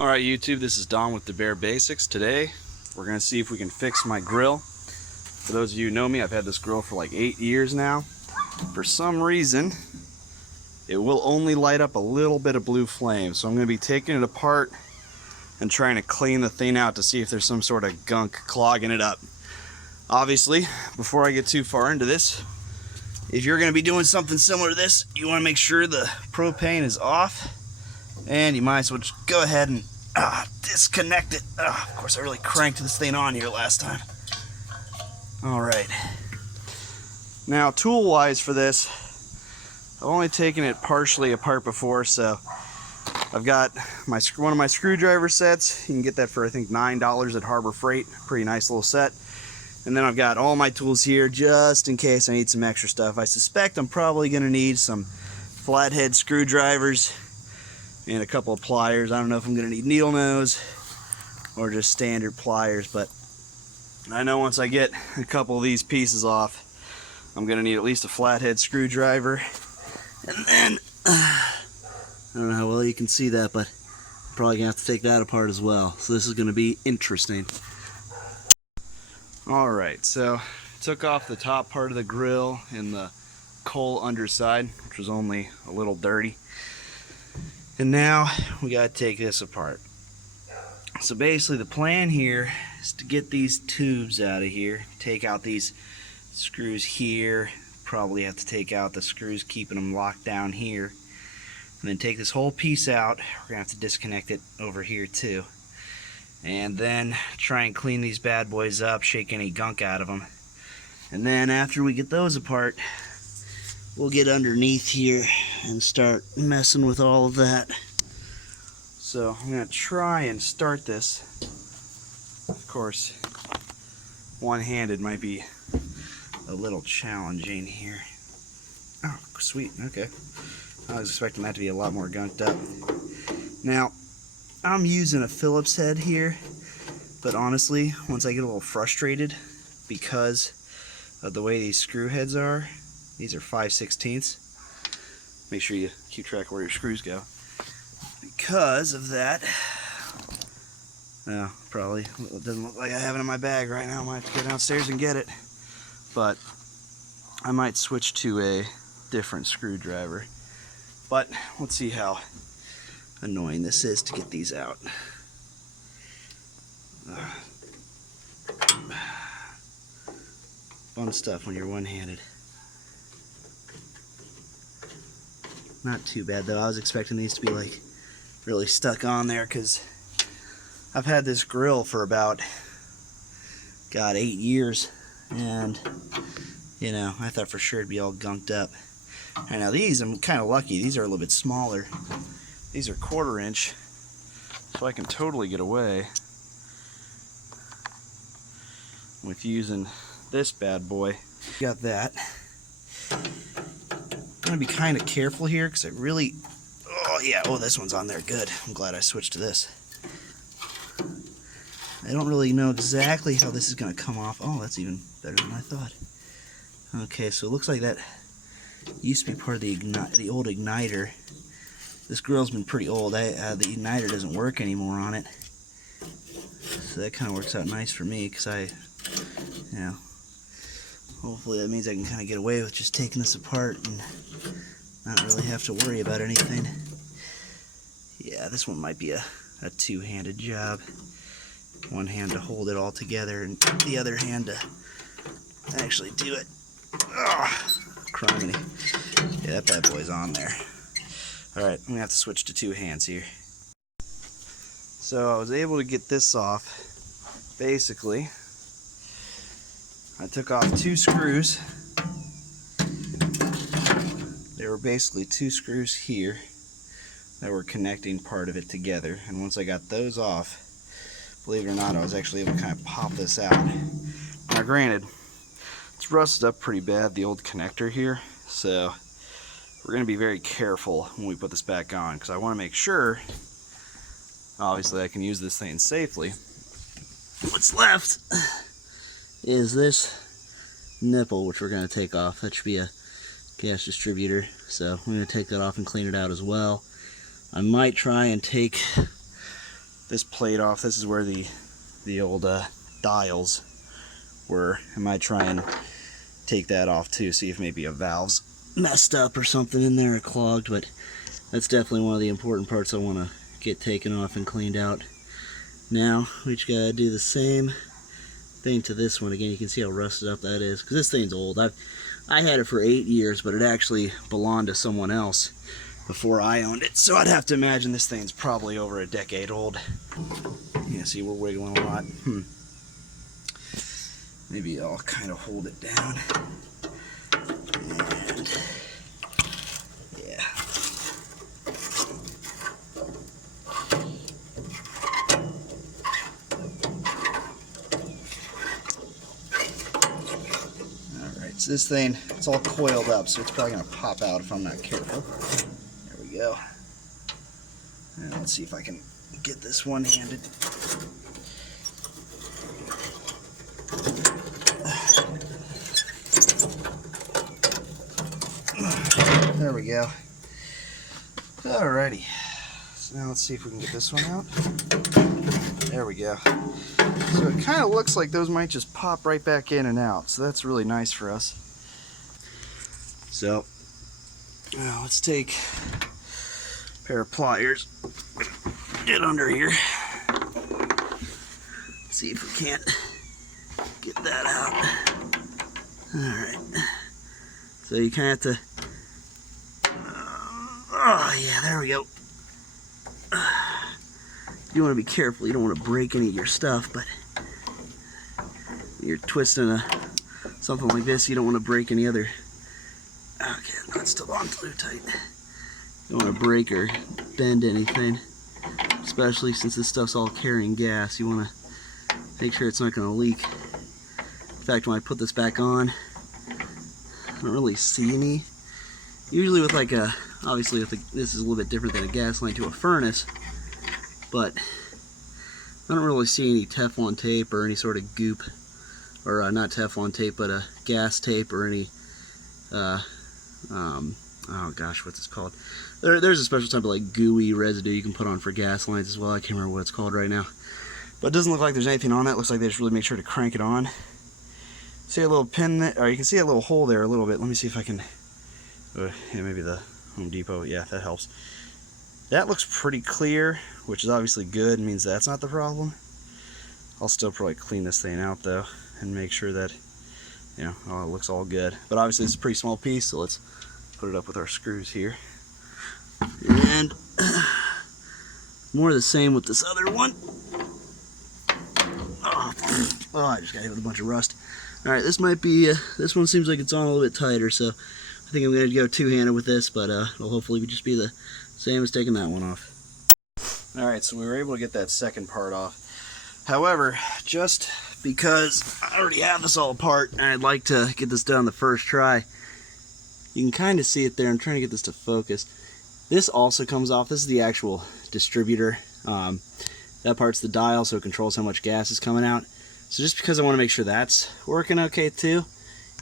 Alright YouTube, this is Don with the Bare Basics. Today we're going to see if we can fix my grill. For those of you who know me, I've had this grill for like 8 years now. For some reason it will only light up a little bit of blue flame, so I'm going to be taking it apart and trying to clean the thing out to see if there's some sort of gunk clogging it up. Obviously, before I get too far into this, if you're going to be doing something similar to this, you want to make sure the propane is off. And you might as well just go ahead and disconnect it. Of course, I really cranked this thing on here last time. Alright. Now, tool-wise for this, I've only taken it partially apart before, so I've got one of my screwdriver sets. You can get that for, I think, $9 at Harbor Freight. Pretty nice little set. And then I've got all my tools here just in case I need some extra stuff. I suspect I'm probably going to need some flathead screwdrivers and a couple of pliers. I don't know if I'm going to need needle nose or just standard pliers, but I know once I get a couple of these pieces off, I'm going to need at least a flathead screwdriver. And then, I don't know how well you can see that, but I'm probably going to have to take that apart as well. So this is going to be interesting. Alright, so I took off the top part of the grill and the coal underside, which was only a little dirty. And now we got to take this apart. So basically the plan here is to get these tubes out of here, take out these screws here, probably have to take out the screws keeping them locked down here, and then take this whole piece out. We're going to have to disconnect it over here too. And then try and clean these bad boys up, shake any gunk out of them. And then after we get those apart, we'll get underneath here and start messing with all of that. So I'm going to try and start this. Of course, one-handed might be a little challenging here. Oh, sweet, okay. I was expecting that to be a lot more gunked up. Now, I'm using a Phillips head here, but honestly, once I get a little frustrated because of the way these screw heads are, these are 5/16. Make sure you keep track of where your screws go. Because of that, probably it doesn't look like I have it in my bag right now. I might have to go downstairs and get it. But I might switch to a different screwdriver. But let's see how annoying this is to get these out. Fun stuff when you're one-handed. Not too bad though. I was expecting these to be like really stuck on there because I've had this grill for about 8 years, and you know, I thought for sure it'd be all gunked up. And now these, I'm kind of lucky. These are a little bit smaller. These are 1/4 inch, so I can totally get away with using this bad boy. Got that. I'm gonna be kind of careful here because I really, this one's on there. Good. I'm glad I switched to this. I don't really know exactly how this is gonna come off. Oh, that's even better than I thought. Okay, so it looks like that used to be part of the old igniter. This grill's been pretty old. The igniter doesn't work anymore on it, so that kind of works out nice for me because hopefully that means I can kind of get away with just taking this apart and not really have to worry about anything. Yeah, this one might be a two-handed job. One hand to hold it all together and the other hand to actually do it. Criminy. Yeah, that bad boy's on there. Alright, I'm going to have to switch to two hands here. So I was able to get this off. Basically, I took off 2 screws. There were basically 2 screws here that were connecting part of it together. And once I got those off, believe it or not, I was actually able to kind of pop this out. Now granted, it's rusted up pretty bad, the old connector here, so we're going to be very careful when we put this back on because I want to make sure, obviously, I can use this thing safely. What's left is this nipple, which we're going to take off. That should be a gas distributor, so I'm going to take that off and clean it out as well. I might try and take this plate off. This is where the old dials were. I might try and take that off too, see if maybe a valve's messed up or something in there or clogged, but that's definitely one of the important parts I want to get taken off and cleaned out. Now we just gotta do the same thing to this one. Again, you can see how rusted up that is, because this thing's old. I had it for 8 years, but it actually belonged to someone else before I owned it, so I'd have to imagine this thing's probably over a decade old. Yeah, see, we're wiggling a lot. Maybe I'll kind of hold it down. And yeah. Alright, so this thing, it's all coiled up, so it's probably going to pop out if I'm not careful. There we go. And let's see if I can get this one-handed. There we go. Alrighty. So now let's see if we can get this one out. There we go. So it kind of looks like those might just pop right back in and out. So that's really nice for us. So now let's take a pair of pliers. Get under here. See if we can't get that out. Alright. So you kind of have to... oh yeah, there we go. You want to be careful. You don't want to break any of your stuff, but you're twisting something like this, you don't want to break any other... okay, that's still on too tight. You don't want to break or bend anything, especially since this stuff's all carrying gas. You want to make sure it's not going to leak. In fact, when I put this back on, I don't really see any. Usually with like a, obviously with this is a little bit different than a gas line to a furnace, but I don't really see any Teflon tape or any sort of goop, or not Teflon tape, but a gas tape or any, oh gosh, what's this called? There's a special type of like gooey residue you can put on for gas lines as well. I can't remember what it's called right now. But it doesn't look like there's anything on that. It looks like they just really make sure to crank it on. See a little pin there, or you can see a little hole there a little bit. Let me see if I can, yeah, maybe the Home Depot, yeah, that helps. That looks pretty clear, which is obviously good. It means that's not the problem. I'll still probably clean this thing out though and make sure that, you know, oh, it looks all good. But obviously it's a pretty small piece, so let's put it up with our screws here. And more of the same with this other one. Oh, I just got hit with a bunch of rust. Alright, this might be, this one seems like it's on a little bit tighter, so I think I'm going to go two-handed with this, but it'll hopefully just be the same as taking that one off. Alright, so we were able to get that second part off. However, just because I already have this all apart and I'd like to get this done the first try, you can kind of see it there. I'm trying to get this to focus. This also comes off. This is the actual distributor. That part's the dial, so it controls how much gas is coming out. So just because I want to make sure that's working okay too,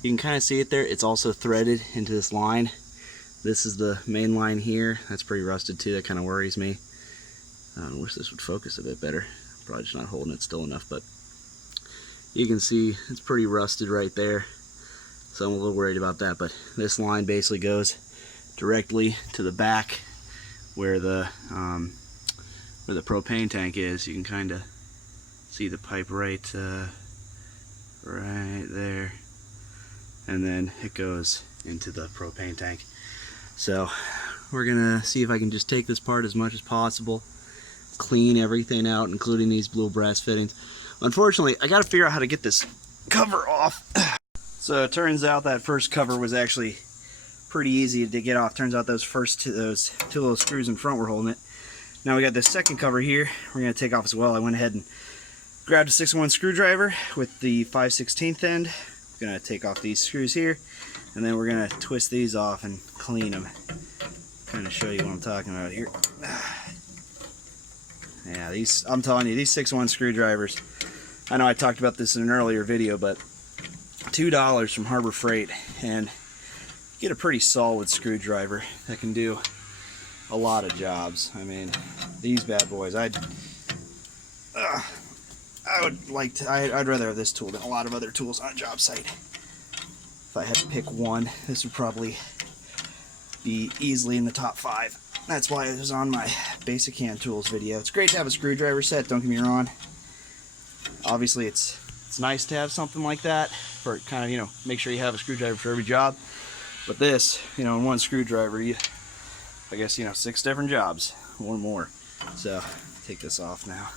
you can kind of see it there. It's also threaded into this line. This is the main line here. That's pretty rusted too. That kind of worries me. I wish this would focus a bit better. Probably just not holding it still enough, but you can see it's pretty rusted right there. So I'm a little worried about that, but this line basically goes directly to the back where the propane tank is. You can kind of see the pipe right there, and then it goes into the propane tank. So we're gonna see if I can just take this part as much as possible, clean everything out, including these blue brass fittings. Unfortunately, I gotta figure out how to get this cover off. So it turns out that first cover was actually pretty easy to get off. Turns out those two little screws in front were holding it. Now we got this second cover here we're going to take off as well. I went ahead and grabbed a 6-in-1 screwdriver with the 5/16 end. I'm going to take off these screws here, and then we're going to twist these off and clean them. Kind of show you what I'm talking about here. Yeah, I'm telling you, these 6-in-1 screwdrivers, I know I talked about this in an earlier video, but $2 from Harbor Freight, and get a pretty solid screwdriver that can do a lot of jobs. I mean, these bad boys, I'd I would like to, I'd rather have this tool than a lot of other tools on a job site. If I had to pick one, this would probably be easily in the top 5. That's why it was on my basic hand tools video. It's great to have a screwdriver set, don't get me wrong. Obviously it's nice to have something like that for kind of, you know, make sure you have a screwdriver for every job. But this, you know, in one screwdriver, I guess, you know, 6 different jobs, one more. So take this off now.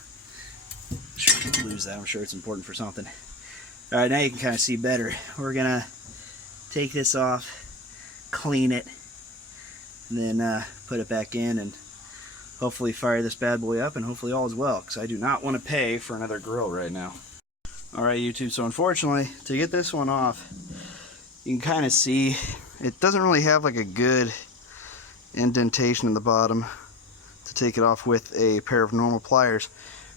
Sure, lose that. I'm sure it's important for something. All right, now you can kind of see better. We're gonna take this off, clean it, and then put it back in, and hopefully fire this bad boy up, and hopefully all is well, because I do not want to pay for another grill right now. All right, YouTube. So unfortunately, to get this one off, you can kind of see it doesn't really have like a good indentation in the bottom to take it off with a pair of normal pliers.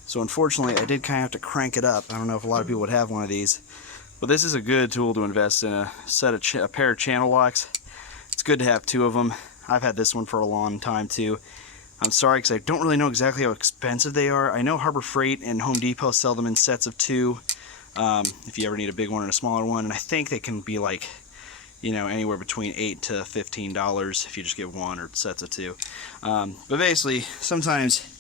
So unfortunately, I did kind of have to crank it up. I don't know if a lot of people would have one of these, but this is a good tool to invest in, a pair of channel locks. It's good to have 2 of them. I've had this one for a long time too. I'm sorry because I don't really know exactly how expensive they are. I know Harbor Freight and Home Depot sell them in sets of 2 if you ever need a big one and a smaller one, and I think they can be like, you know, anywhere between $8 to $15 if you just get one or sets of 2. But basically, sometimes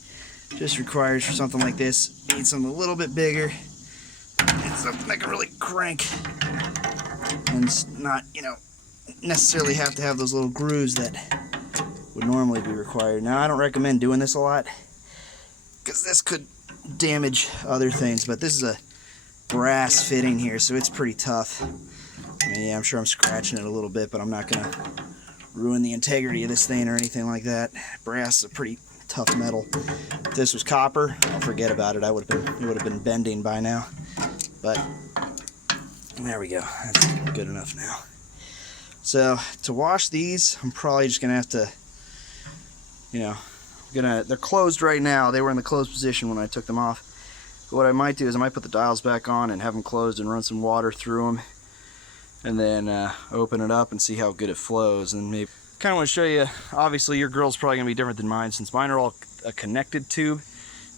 just requires for something like this, need something a little bit bigger and something that can really crank and not, you know, necessarily have to have those little grooves that would normally be required. Now, I don't recommend doing this a lot because this could damage other things, but this is a brass fitting here, so it's pretty tough. I mean, yeah, I'm sure I'm scratching it a little bit, but I'm not gonna ruin the integrity of this thing or anything like that. Brass is a pretty tough metal. If this was copper, I'll forget about it. It would have been bending by now. But there we go. That's good enough now. So to wash these, I'm probably just gonna have to, you know, they're closed right now. They were in the closed position when I took them off. But what I might do is I might put the dials back on and have them closed and run some water through them, and then open it up and see how good it flows. And maybe kind of want to show you, obviously your grill's probably gonna be different than mine since mine are all a connected tube.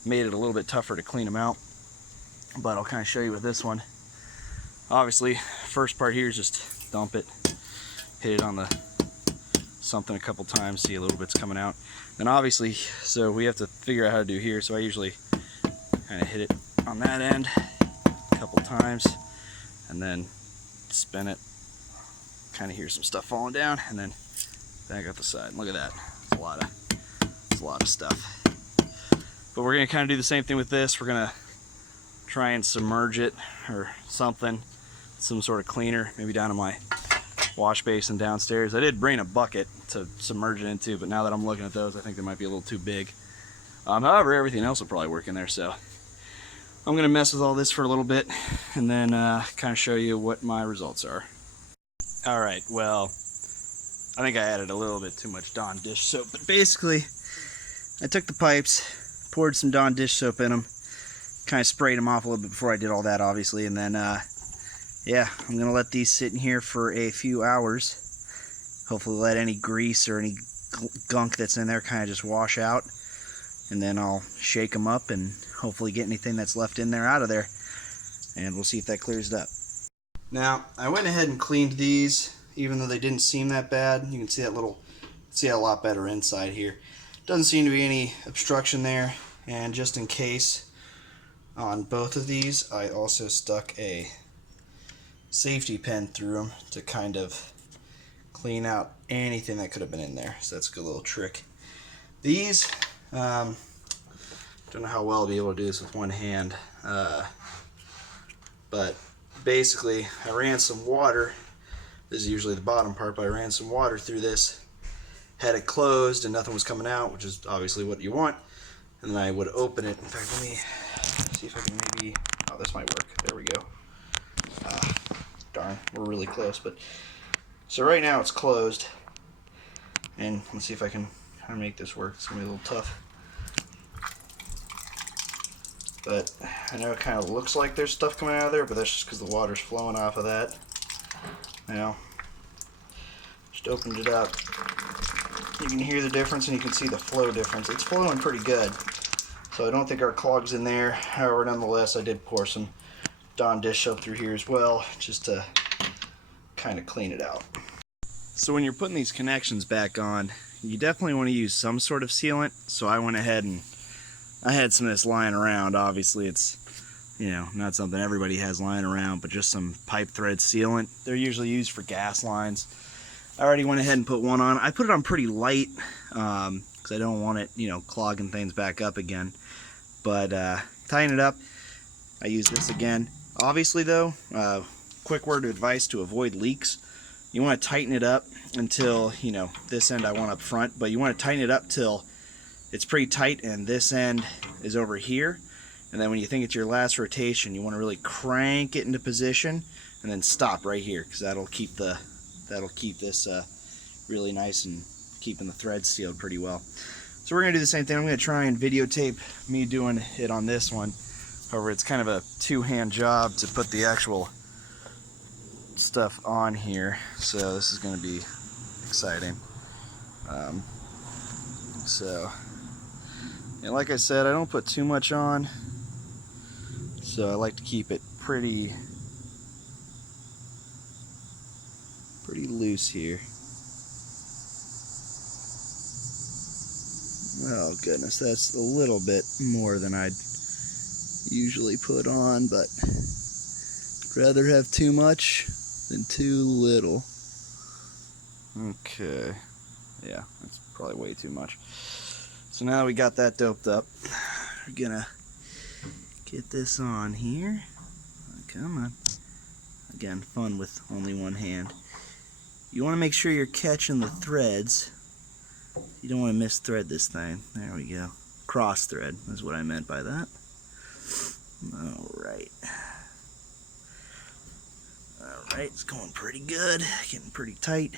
Made it a little bit tougher to clean them out, but I'll kind of show you with this one. Obviously, first part here is just dump it, hit it on the something a couple times, see a little bit's coming out. Then obviously, so we have to figure out how to do here, so I usually kind of hit it on that end a couple times and then spin it. Kind of hear some stuff falling down, and then back up the side. Look at that. It's a lot of stuff. But we're gonna kind of do the same thing with this. We're gonna try and submerge it or something, some sort of cleaner, maybe down in my wash basin downstairs. I did bring a bucket to submerge it into, but now that I'm looking at those, I think they might be a little too big. However, everything else will probably work in there, so I'm gonna mess with all this for a little bit and then kind of show you what my results are. All right, well, I think I added a little bit too much Dawn dish soap, but basically I took the pipes, poured some Dawn dish soap in them, kind of sprayed them off a little bit before I did all that, obviously, and then yeah, I'm gonna let these sit in here for a few hours. Hopefully let any grease or any gunk that's in there kind of just wash out, and then I'll shake them up and hopefully get anything that's left in there out of there, and we'll see if that clears it up. Now, I went ahead and cleaned these, even though they didn't seem that bad. You can see a lot better inside here. Doesn't seem to be any obstruction there, and just in case, on both of these, I also stuck a safety pin through them to kind of clean out anything that could have been in there. So that's a good little trick. These, don't know how well I'll be able to do this with one hand, but basically I ran some water. This is usually the bottom part, but I ran some water through this, had it closed and nothing was coming out, which is obviously what you want, and then I would open it. In fact, let me see if I can maybe, oh, this might work. There we go. Darn, we're really close. But so right now it's closed, and let's see if I can kind of make this work. It's gonna be a little tough, but I know it kind of looks like there's stuff coming out of there, but that's just because the water's flowing off of that. Now, just opened it up. You can hear the difference and you can see the flow difference. It's flowing pretty good. So I don't think our clog's in there. However, nonetheless, I did pour some Dawn dish soap through here as well, just to kind of clean it out. So when you're putting these connections back on, you definitely want to use some sort of sealant. So I went ahead and I had some of this lying around. Obviously it's, you know, not something everybody has lying around, but just some pipe thread sealant. They're usually used for gas lines. I already went ahead and put one on. I put it on pretty light because I don't want it, you know, clogging things back up again. But tying it up, I use this again. Obviously though, quick word of advice to avoid leaks. You want to tighten it up until, you know, this end I want up front, but you want to tighten it up till it's pretty tight and this end is over here. And then when you think it's your last rotation, you want to really crank it into position and then stop right here, because that'll keep this really nice and keeping the threads sealed pretty well. So we're going to do the same thing. I'm going to try and videotape me doing it on this one. However, it's kind of a two-hand job to put the actual stuff on here, so this is going to be exciting. And like I said, I don't put too much on, so I like to keep it pretty loose here. Oh goodness, that's a little bit more than I'd usually put on, but I'd rather have too much than too little. Okay, yeah, that's probably way too much. So now we got that doped up, we're gonna get this on here. Come on. Again, fun with only one hand. You want to make sure you're catching the threads. You don't want to misthread this thing. There we go. Cross thread is what I meant by that. Alright. Alright, it's going pretty good. Getting pretty tight.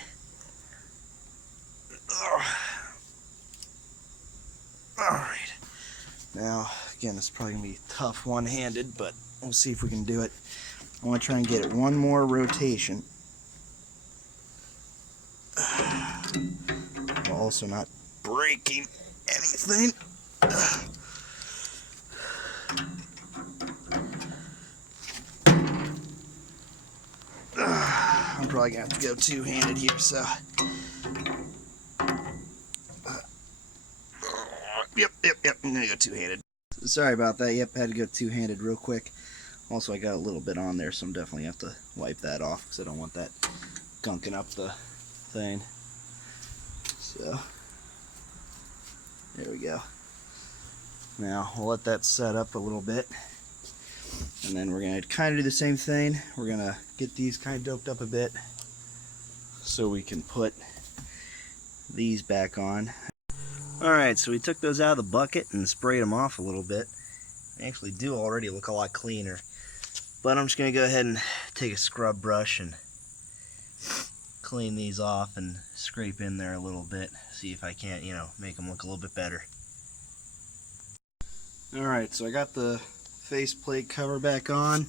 Alright. Now, again, this is probably going to be tough one-handed, but we'll see if we can do it. I want to try and get it one more rotation. While also not breaking anything. I'm probably going to have to go two-handed here, so... Yep, I'm going to go two-handed. Sorry about that, yep, had to go two-handed real quick. Also, I got a little bit on there, so I'm definitely going to have to wipe that off, because I don't want that gunking up the thing. So, there we go. Now, we'll let that set up a little bit. And then we're going to kind of do the same thing. We're going to get these kind of doped up a bit so we can put these back on. Alright, so we took those out of the bucket and sprayed them off a little bit. They actually do already look a lot cleaner. But I'm just going to go ahead and take a scrub brush and clean these off and scrape in there a little bit. See if I can't, you know, make them look a little bit better. Alright, so I got the faceplate cover back on.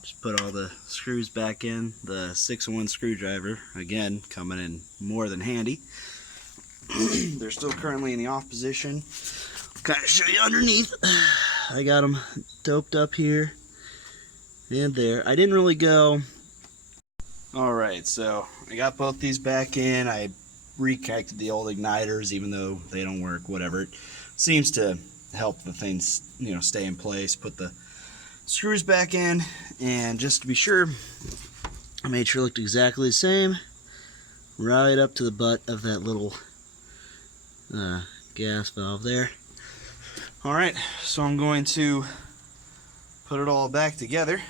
Just put all the screws back in. The 6-in-1 screwdriver, again, coming in more than handy. They're still currently in the off position. I'll kind of show you underneath. I got them doped up here and there. I didn't really go... Alright, so I got both these back in. I reconnected the old igniters, even though they don't work, whatever. It seems to help the things, you know, stay in place. Put the screws back in, and just to be sure, I made sure it looked exactly the same, right up to the butt of that little gas valve there. Alright, so I'm going to put it all back together,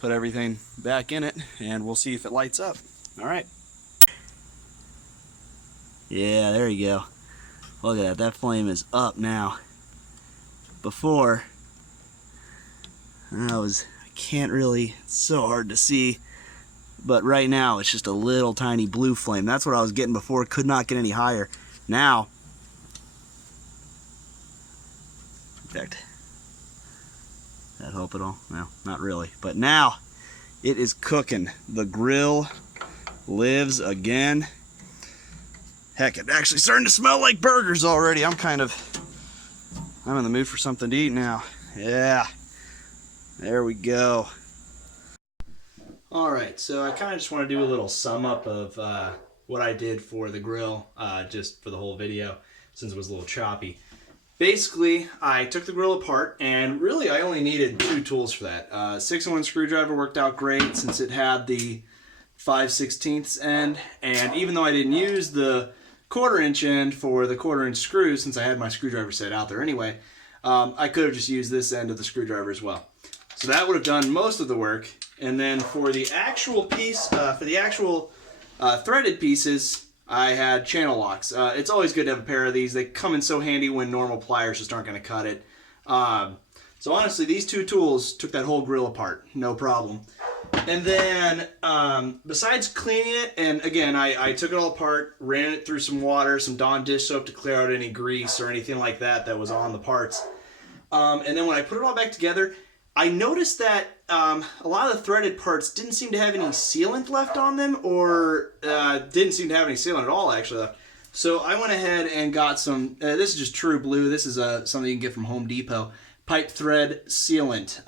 put everything back in it, and we'll see if it lights up. Alright. Yeah, there you go. Look at that, that flame is up now. Before, I can't really, it's so hard to see, but right now it's just a little tiny blue flame. That's what I was getting before, could not get any higher. Now, in fact, that help at all? No, not really. But now, it is cooking. The grill lives again. Heck, it's actually starting to smell like burgers already. I'm kind of I'm in the mood for something to eat now. Yeah, there we go. Alright, so I kind of just want to do a little sum up of what I did for the grill, just for the whole video, since it was a little choppy. Basically, I took the grill apart, and really I only needed 2 tools for that. 6-in-1 screwdriver worked out great since it had the 5/16 end, and even though I didn't use the 1/4-inch end for the 1/4-inch screw, since I had my screwdriver set out there anyway, I could have just used this end of the screwdriver as well. So that would have done most of the work. And then for the actual piece, threaded pieces, I had channel locks. It's always good to have a pair of these. They come in so handy when normal pliers just aren't going to cut it. So honestly, these 2 tools took that whole grill apart, no problem. And then, besides cleaning it, and again, I took it all apart, ran it through some water, some Dawn dish soap to clear out any grease or anything like that that was on the parts. And then when I put it all back together, I noticed that a lot of the threaded parts didn't seem to have any sealant left on them, or didn't seem to have any sealant at all, actually. So I went ahead and got some, this is just True Blue. This is something you can get from Home Depot. Pipe thread sealant.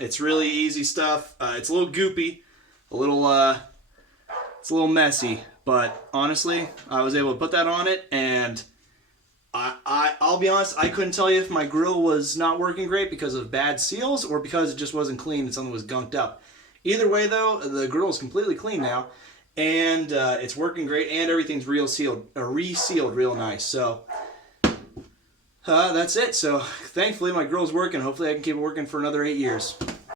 It's really easy stuff. It's a little goopy, it's a little messy, but honestly, I was able to put that on it, and I'll be honest, I couldn't tell you if my grill was not working great because of bad seals or because it just wasn't clean and something was gunked up. Either way though, the grill is completely clean now, and it's working great, and everything's resealed real nice. So that's it. So thankfully my grill's working. Hopefully I can keep it working for another 8 years.